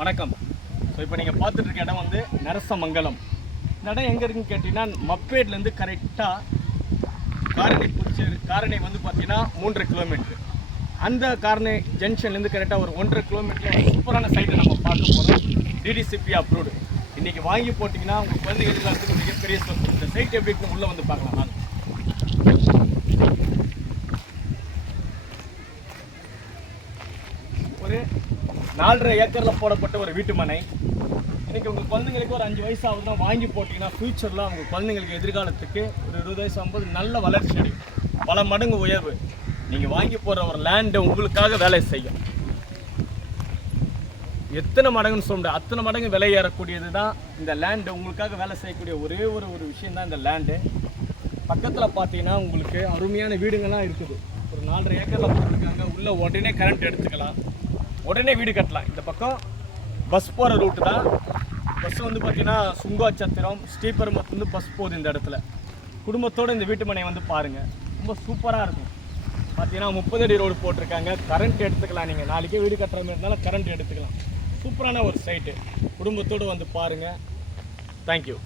வணக்கம். ஸோ இப்போ நீங்கள் பார்த்துட்டு இருக்க இடம் வந்து நரசமங்கலம். இந்த இடம் எங்கே இருக்குன்னு கேட்டிங்கன்னா மப்பேட்லேருந்து கரெக்டாக காரணை வந்து பார்த்தீங்கன்னா 3 கிலோமீட்ரு. அந்த காரணை ஜங்ஷன்லேருந்து கரெக்டாக ஒரு 1.5 கிலோமீட்டர் சூப்பரான சைட்டை நம்ம பார்க்க போகிறோம். DTCP approved. இன்றைக்கி வாங்கி போட்டிங்கன்னா உங்கள் குழந்தைங்க எதிர்காலத்துக்கு மிகப்பெரிய சொத்து. இந்த சைட் எப்படி இருக்குன்னு உள்ளே வந்து பார்க்கலாம். வாங்க. ஒரு 4.5 ஏக்கரில் போடப்பட்ட ஒரு வீட்டு மனை. இன்றைக்கி உங்கள் குழந்தைங்களுக்கு ஒரு 5 வயசு ஆகுதுன்னா வாங்கி போட்டிங்கன்னா ஃப்யூச்சரில் அவங்க குழந்தைங்களுக்கு எதிர்காலத்துக்கு ஒரு 20 வயசு ஆகும்போது நல்ல வளர்ச்சி அடையும், பல மடங்கு உயர்வு. நீங்கள் வாங்கி போகிற ஒரு லேண்டை உங்களுக்காக வேலை செய்யும். எத்தனை மடங்குன்னு சொல்ல முடியாது, அத்தனை மடங்கு விலை ஏறக்கூடியது தான் இந்த லேண்டு. உங்களுக்காக வேலை செய்யக்கூடிய ஒரே ஒரு விஷயம் தான் இந்த லேண்டு. பக்கத்தில் பார்த்தீங்கன்னா உங்களுக்கு அருமையான வீடுங்கள்லாம் இருக்குது. ஒரு 4.5 ஏக்கரில் போட்டிருக்காங்க. உள்ளே உடனே கரண்ட் எடுத்துக்கலாம், உடனே வீடு கட்டலாம். இந்த பக்கம் பஸ் போகிற ரூட்டு தான். பஸ் வந்து பார்த்தீங்கன்னா சுங்காச்சத்திரம், ஸ்ரீபெரும்புத்தூர்ந்து பஸ் போகுது இந்த இடத்துல. குடும்பத்தோடு இந்த வீட்டு மனையை வந்து பாருங்கள், ரொம்ப சூப்பராக இருக்கும். பார்த்தீங்கன்னா 30 அடி ரோடு போட்டிருக்காங்க. கரண்ட் எடுத்துக்கலாம். நீங்கள் நாளைக்கே வீடு கட்டுற மாதிரி இருந்தாலும் கரண்ட் எடுத்துக்கலாம். சூப்பரான ஒரு சைட்டு. குடும்பத்தோடு வந்து பாருங்கள். தேங்க்யூ.